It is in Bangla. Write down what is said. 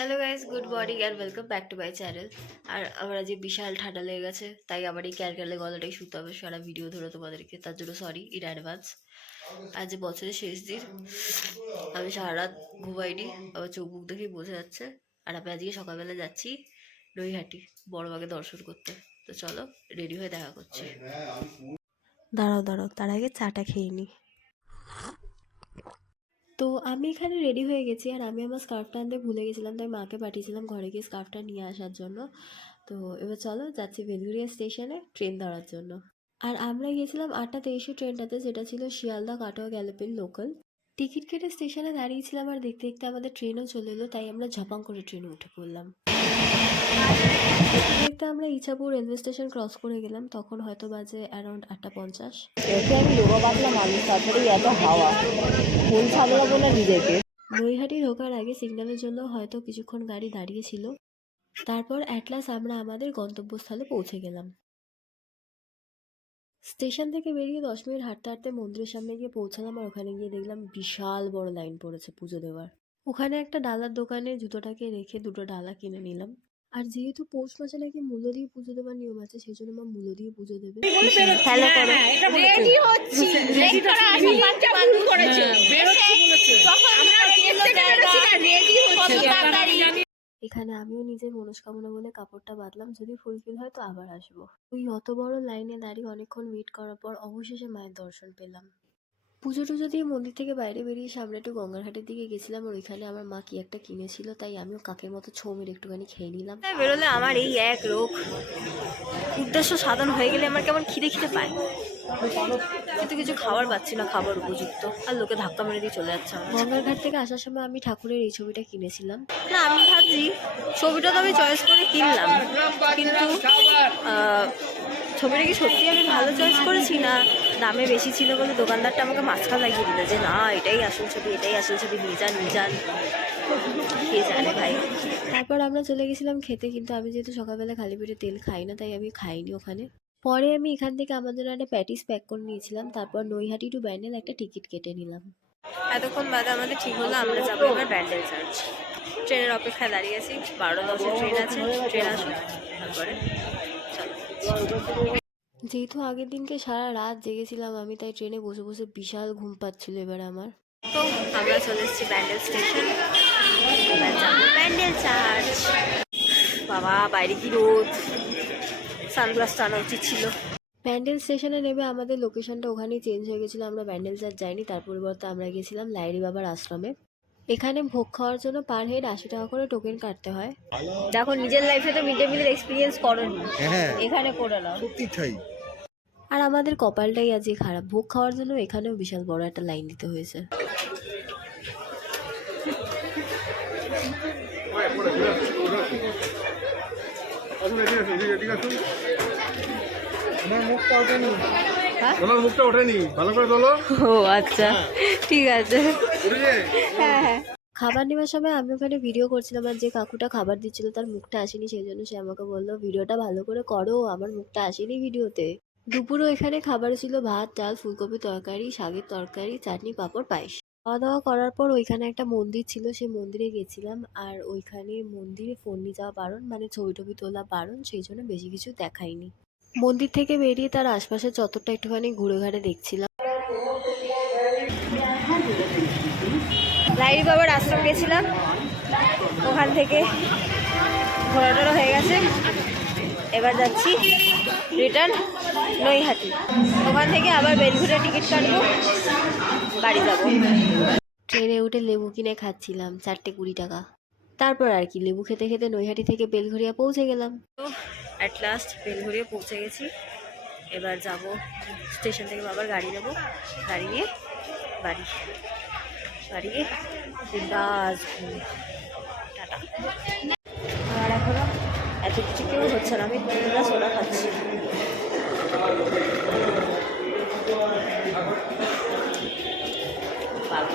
Hello guys, good morning and welcome back to my channel. আর আমার আজ বিশাল ঠান্ডা লেগে গেছে, তাই আমার এই ক্যালকালে গলাটাই শুতে হবে সারা ভিডিও ধরে তোমাদেরকে, তার জন্য সরি ইন অ্যাডভান্স। আজ বছরের শেষ দিন, আমি সারা রাত ঘুমাইনি, আমার চোখ মুখ দেখেই বোঝা যাচ্ছে। আর আমি আজকে সকালবেলা যাচ্ছি নৈহাটি বড় মাকে দর্শন করতে। তো চলো রেডি হয়ে দেখা করছি। দাঁড়াও দাঁড়াও, তার আগে চাটা খেয়ে নি। তো আমি এখানে রেডি হয়ে গেছি, আর আমি আমার স্কার্ফটা আনতে ভুলে গেছিলাম, তাই মাকে পাঠিয়েছিলাম ঘরে গিয়ে স্কার্ফটা নিয়ে আসার জন্য। তো এবার চলো যাচ্ছি বেলঘরিয়া স্টেশনে ট্রেন ধরার জন্য। আর আমরা গিয়েছিলাম 8:23 ট্রেনটাতে, যেটা ছিল শিয়ালদা কাটোয়া গ্যালেপিন লোকাল। টিকিট কেটে স্টেশনে দাঁড়িয়েছিলাম, আর দেখতে দেখতে আমাদের ট্রেনও চলে এলো, তাই আমরা ঝপাং করে ট্রেনে উঠে পড়লাম। দেখতে দেখতে আমরা ইছাপুর রেলওয়ে স্টেশন ক্রস করে গেলাম, তখন হয়তো বাজে অ্যারাউন্ড 8:50। আমি লোবা পাতলা মানুষ, তারপরে এত হাওয়া ফুল সামলাবো না নিজেকে। নৈহাটি ঢোকার আগে সিগন্যালের জন্য হয়তো কিছুক্ষণ গাড়ি দাঁড়িয়েছিল, তারপর অ্যাটলাস আমরা আমাদের গন্তব্যস্থলে পৌঁছে গেলাম। স্টেশন থেকে বেরিয়ে 10 মিনিট হাঁটতে হাঁটতে মন্দিরের সামনে গিয়ে পৌঁছালাম, আর ওখানে গিয়ে দেখলাম বিশাল বড় লাইন পড়েছে পুজো দেওয়ার। ওখানে একটা ডালার দোকানে জুতোটাকে রেখে দুটো ডালা কিনে নিলাম। আর যেহেতু পৌষ মাসে নাকি মূল্য দিয়ে পুজো দেওয়ার নিয়ম আছে, সেই জন্য মা মূল্য দিয়ে পুজো দেবে। এখানে আমিও নিজের মনস্কামনা বলে কাপড়টা বাঁধলাম, যদি ফুলফিল হয় তো আবার আসবো। ওই অত বড় লাইনে দাঁড়িয়ে অনেকক্ষণ ওয়েট করার পর অবশেষে মায়ের দর্শন পেলাম। পুজো টুজো দিয়ে মন্দির থেকে বাইরে বেরিয়ে সামনে একটু গঙ্গার ঘাটের দিকে গেছিলাম, আর ওইখানে আমার মা কি একটা কিনেছিল, তাই আমিও কাকের মতো ছৌ মেরে একটুখানি খেয়ে নিলাম। বেরোলে আমার এই এক রোগ, উদ্দেশ্য সাধন হয়ে গেলে আমার কেমন খিদে খিদে পায়, কিন্তু কিছু খাবার পাচ্ছি না খাবার উপযুক্ত, আর লোকে ধাক্কা মেরে দিয়ে চলে যাচ্ছে। গঙ্গার ঘাট থেকে আসার সময় আমি ঠাকুরের এই ছবিটা কিনেছিলাম। না, আমি ভাবছি ছবিটা তো আমি চয়েস করে কিনলাম, কিন্তু ছবিটা কি সত্যি আমি ভালো চয়েস করেছি, না দামে বেশি ছিল বলে দোকানদারটা আমাকে মাঝখান লাগিয়ে দিল যে না এটাই আসল ছবি, এটাই আসল ছবি, নিয়ে যান নিয়ে যান, কে জানে ভাই। তারপর আমরা চলে গেছিলাম খেতে, কিন্তু আমি যেহেতু সকালবেলা খালি পেটে তেল খাই না, তাই আমি খাইনি ওখানে। পরে আমি এখান থেকে আমার জন্য একটা প্যাটিস প্যাক করে নিয়েছিলাম, তারপর নৈহাটি টু ব্যান্ডেল একটা টিকিট কেটে নিলাম। এতক্ষণ বাদে আমাদের ঠিক হলো আমরা যাবো এবার ব্যান্ডেল চার্চ। ট্রেনের অপেক্ষায় দাঁড়িয়ে আছি, 12:10 ট্রেন আছে, ট্রেন আসুক তারপরে চলো। যেহেতু আগের দিনকে সারা রাত জেগেছিলাম আমি, তাই ট্রেনে বসে বসে বিশাল ঘুম পাচ্ছিল এবার আমার। তো আমরা চলে এসেছি ব্যান্ডেল স্টেশন, এবার যাবো ব্যান্ডেল চার্চ। বাবা বাইরে কি রোদ, সানগ্লাসটা আনা উচিত ছিল। ব্যান্ডেল স্টেশনে নেমে আমাদের লোকেশনটা ওখানেই চেঞ্জ হয়ে গেছিলো, আমরা ব্যান্ডেল চার্চ যাইনি, তার পরিবর্তে আমরা গেছিলাম লাইরি বাবার আশ্রমে। এখানে ভোগ খাওয়ার জন্য পার হেড 80 টাকা করে টোকেন কাটতে হয়। দেখো নিজের লাইফে তো মিড ডে মিলের এক্সপিরিয়েন্স করোনি, এখানে করে নাও। আর আমাদের কপালটাই আজকে খারাপ, ভোগ খাওয়ার জন্য এখানেও বিশাল বড় একটা লাইন দিতে হয়েছে। মুখটা ওঠেনি, ভালো করে তোলো। ও আচ্ছা, ঠিক আছে। হ্যাঁ হ্যাঁ। খাবার নেওয়ার সময় আমি ওখানে ভিডিও করছিলাম, আর যে কাকুটা খাবার দিচ্ছিল তার মুখটা আসেনি, সেই জন্য সে আমাকে বললো ভিডিওটা ভালো করে করো, আমার মুখটা আসেনি ভিডিওতে। দুপুরও এখানে খাবার ছিল ভাত, ডাল, ফুলকপি তরকারি, শাকের তরকারি, চাটনি, পাঁপড়, পায়েস। খাওয়া দাওয়া করার পর ওইখানে একটা মন্দির ছিল, সেই মন্দিরে গেছিলাম, আর ওইখানে মন্দিরে ফোন নিয়ে যাওয়া বারণ, মানে ছবি টবি তোলা বারণ, সেই জন্য বেশি কিছু দেখাইনি। মন্দির থেকে বেরিয়ে তার আশপাশের চত্বরটা একটুখানি ঘুরে ঘাড়ে দেখছিলাম। লাইরি বাবার আশ্রম গেছিলাম, ওখান থেকে ঘোরাটোরা হয়ে গেছে, এবার যাচ্ছি রিটার্ন নৈহাটি, ওখান থেকে আবার বেলঘরিয়া টিকিট কাটবো, বাড়ি যাবো। ট্রেনে উঠে লেবু কিনে খাচ্ছিলাম, 4টে 20 টাকা। তারপর আর কি, লেবু খেতে খেতে নৈহাটি থেকে বেলঘরিয়া পৌঁছে গেলাম। তো অ্যাট লাস্ট বেলঘরিয়া পৌঁছে গেছি, এবার যাব স্টেশন থেকে বাবার গাড়ি নেবো, গাড়ি নিয়ে বাড়ি, বাড়ি গিয়ে বিন্দাস টাটা। আর এখনো এত কিছু কেউ হচ্ছে না, আমি পুরোটা সোনা খাচ্ছি। ভালো